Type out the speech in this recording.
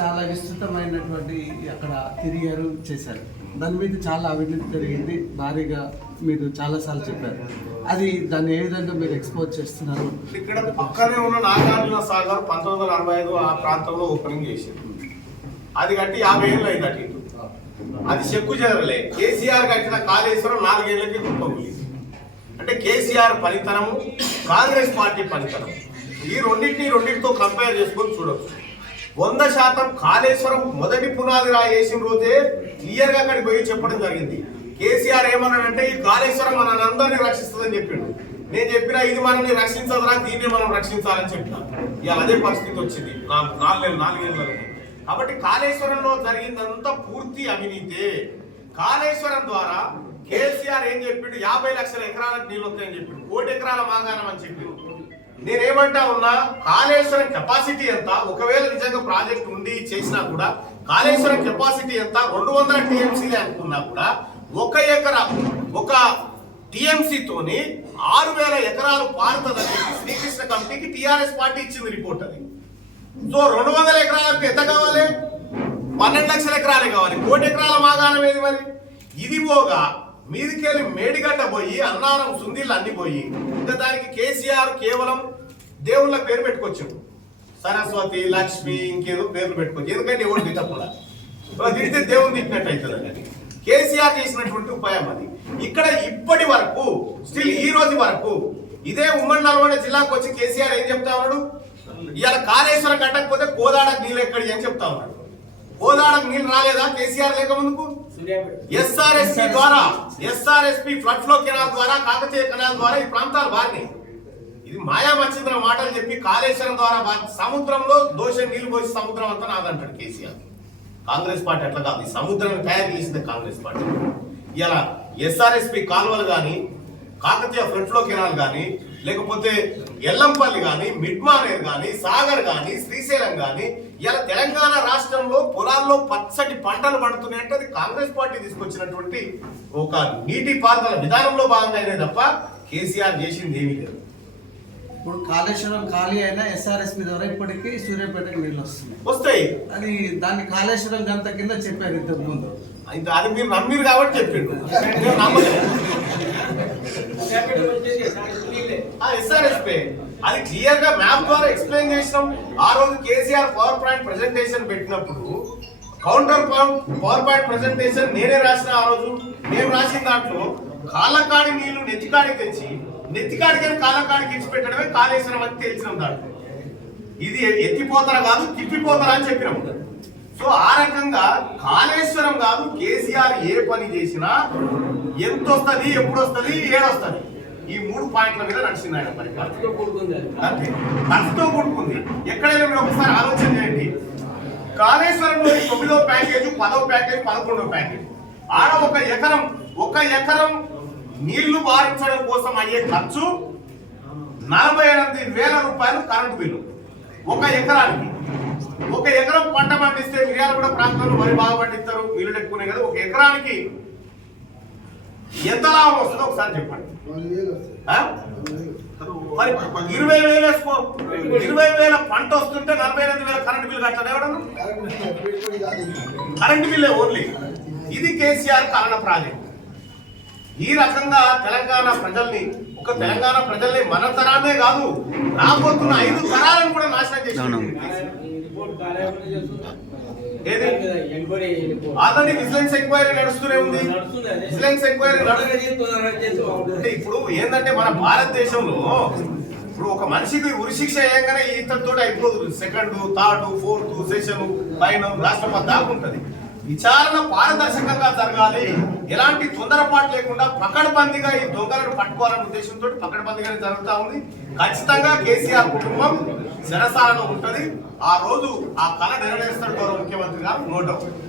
చాలా విస్తృతమైనటువంటి అక్కడ తిరిగారు చేశారు. దాని మీద చాలా అవినీతి జరిగింది భారీగా, మీరు చాలాసార్లు చెప్పారు. అది దాన్ని ఏ విధంగా మీరు ఎక్స్పోజ్ చేస్తున్నారు? ఇక్కడ పక్కనే ఉన్న నాగార్జున సాగర్ 1965 ఆ ప్రాంతంలో ఓపెనింగ్ చేశారు. అది కట్టి 50 ఏళ్ళు అయింది అటు ఇటు. అది చెక్కు చెదరలే. కేసీఆర్ కట్టిన కాళేశ్వరం 4 ఏళ్ళకి కుప్పకూలింది. అంటే కేసీఆర్ పనితనము, కాంగ్రెస్ పార్టీ పనితనం, ఈ రెండింటితో కంపేర్ చేసుకొని చూడవచ్చు. 100% కాళేశ్వరం మొదటి పునాది రాయి వేసిన రోజే క్లియర్ గా అక్కడికి పోయి చెప్పడం జరిగింది. కేసీఆర్ ఏమన్నాడంటే ఈ కాళేశ్వరం మనల్ని అందరినీ రక్షిస్తుందని చెప్పిండు. నేను చెప్పినా ఇది మనల్ని రక్షించదురా, దీన్ని మనం రక్షించాలని చెప్పిన. ఇవాళ అదే పరిస్థితి వచ్చింది 4 ఏళ్ళకి. కాబట్టి కాళేశ్వరంలో జరిగిందంతా పూర్తి అవినీతే. కాళేశ్వరం ద్వారా కేసీఆర్ ఏం చెప్పిండు, 50 లక్షల ఎకరాలకు నీళ్ళు వస్తాయని చెప్పిండు, 1 కోటి ఎకరాల మాగాణం అని చెప్పిండు. నేనేమంటా ఉన్నా, కాళేశ్వరం కెపాసిటీ ఎంత, ఒకవేళ నిజంగా ప్రాజెక్ట్ ఉండి చేసినా కూడా కాళేశ్వరం కెపాసిటీ ఎంత, 200 టీఎంసీలే అనుకున్నా కూడా ఒక టీఎంసీతోని 6000 ఎకరాలు పారుతుందని శ్రీకృష్ణ కమిటీకి టీఆర్ఎస్ పార్టీ ఇచ్చింది రిపోర్ట్. అది సో 200 ఎకరాలకు ఎంత కావాలి, 12 లక్షల ఎకరాలే కావాలి, 1 కోటి ఎకరాల మాగాణం ఏది మరి? ఇది పోగా మీదికెళ్ళి మేడిగడ్డ పోయి అన్నారం సుందీళ్ళు అన్ని పోయి ఇంకా దానికి కేసీఆర్ కేవలం దేవుళ్ళ పేరు పెట్టుకొచ్చాడు. సరస్వతి, లక్ష్మి, ఇంకేదో పేర్లు పెట్టుకోవచ్చు. ఎందుకంటే ఎవరు తిట్టకుండా తిడితే దేవుని తిట్టినట్టు అవుతుంది. కేసీఆర్ చేసినటువంటి ఉపాయం అది. ఇక్కడ ఇప్పటి వరకు స్టిల్ ఈ రోజు వరకు ఇదే ఉమ్మడి నల్గొండ జిల్లాకు వచ్చి కేసీఆర్ ఏం చెప్తా ఉన్నాడు, ఇవాళ కాళేశ్వరం కట్టకపోతే కోదాడకు నీళ్ళు ఎక్కడి అని చెప్తా ఉన్నాడు. కోదాడకు నీళ్ళు రాలేదా కేసీఆర్ లేక ముందుకు? ఎస్ఆర్ఎస్పీ ఫ్లడ్ ఫ్లో కెనాల్ ద్వారా, కాకతీయ కెనాల్ ద్వారా ఈ ప్రాంతాలు బారినాయి. ఇది మాయా మచ్చింద్ర మాటలు చెప్పి కాళేశ్వరం ద్వారా సముద్రంలో దోషం నీళ్లు పోసి సముద్రం అంతా నాదంటాడు కేసీఆర్. కాంగ్రెస్ పార్టీ అట్లా కాదు, సముద్రాన్ని తయారు చేసింది కాంగ్రెస్ పార్టీ. ఇలా ఎస్ఆర్ఎస్పీ కాలువలు కానీ, కాకతీయ ఫ్లడ్ ఫ్లో కెనాల్ కానీ, లేకపోతే ఎల్లంపల్లి కానీ, మిడ్మానేర్ కానీ, సాగర్ కానీ, శ్రీశైలం కానీ, ఇలా తెలంగాణ రాష్ట్రంలో పొలాల్లో పచ్చటి పంటలు పండుతున్నాయంటే అది కాంగ్రెస్ పార్టీ తీసుకొచ్చినటువంటి ఒక నీటి పారుదల విధానంలో భాగంగానే తప్ప కేసీఆర్ చేసింది ఏమీ లేదు. ఇప్పుడు కాళేశ్వరం ఖాళీ అయినా ఎస్ఆర్ఎస్పీ ద్వారా ఇప్పటికీ సూర్యాపేటకు నీళ్ళు వస్తాయి. అది దాన్ని కాళేశ్వరం గంట కింద చెప్పారు ఇంతకు ముందు. అది మీరు నమ్మిరు కాబట్టి చెప్పిండు. ఎస్ఆర్ఎస్పీ అది క్లియర్ గా మ్యాప్ ద్వారా ఎక్స్ప్లెయిన్ చేసినాం. ఆ రోజు కేసీఆర్ పవర్ పాయింట్ ప్రెజెంటేషన్ పెట్టినప్పుడు కౌంటర్ పవర్ పాయింట్ ప్రెజెంటేషన్ నేనే రాసిన. ఆ రోజు నేను రాసిన దాంట్లో కాళ్ళకాడి నీళ్లు నెత్తికాడికి తెచ్చి నెత్తికాడికి కాళ్ళకాడికి ఇచ్చి పెట్టడమే కాళేశ్వరం అని తెలిసినాం. దాంట్లో ఇది ఎత్తిపోతారా కాదు తిప్పిపోతారా అని చెప్పినాం. సో ఆ రకంగా కాళేశ్వరం కాదు, కేసీఆర్ ఏ పని చేసినా ఎంత వస్తుంది, ఎప్పుడు వస్తుంది, ఏడొస్తుంది, ఈ 3 పాయింట్ల మీద నడిచింది ఆయన పని. ఖర్చుతో కూడుకుంది. ఎక్కడైనా మీరు ఒకసారి ఆలోచన చేయండి, కాళేశ్వరంలో 9వ ప్యాకేజ్, 10వ ప్యాకేజ్, 11వ ప్యాకేజ్, ఆడ ఒక ఎకరం నీళ్లు బారించడం కోసం అయ్యే ఖర్చు 48,000 రూపాయలు కరెంటు బిల్లు ఒక ఎకరానికి. ఒక ఎకరం పంట పండిస్తే మిర్యాలగూడ ప్రాంతంలో వరి బాగా పండిస్తారు, నీళ్లు ఎక్కువనే కదా, ఒక ఎకరానికి ఎంత లాభం వస్తుందో ఒకసారి చెప్పండి. 20,000 వేసుకో, 20,000 పంట వస్తుంటే 48,000 కరెంటు బిల్లు కట్టడం ఎవడన్నా? కరెంటు బిల్లే ఓన్లీ. ఇది కేసీఆర్ కారణ ప్రాజెక్ట్. ఈ రకంగా తెలంగాణ ప్రజల్ని మన తరాన్నే కాదు, రాబోతున్న 5 తరాలను కూడా నాశనం చేశారు. ఆల్రెడీ విజిలెన్స్ ఎంక్వైరీ నడుస్తూనే ఉంది. విజిలెన్స్ ఎంక్వైరీ ఇప్పుడు ఏంటంటే మన భారతదేశంలో ఇప్పుడు ఒక మనిషికి ఉరిశిక్ష అయ్యాగానే ఇతరుతో అయిపోదు. 2nd, 3rd, 4th సెషన్ పైన రాష్ట్రపతి దాకా ఉంటుంది. విచారణ పారదర్శకంగా జరగాలి, ఎలాంటి తొందరపాటు లేకుండా పకడ్బందీగా ఈ దొంగలను పట్టుకోవాలనే ఉద్దేశంతో పకడ్బందీగానే జరుగుతూ ఉంది. ఖచ్చితంగా కేసీఆర్ కుటుంబం చెరసాలలో ఉంటుంది. ఆ రోజు ఆ కళ నెరవేరుస్తాడు గౌరవ ముఖ్యమంత్రి గారు, నో డౌట్.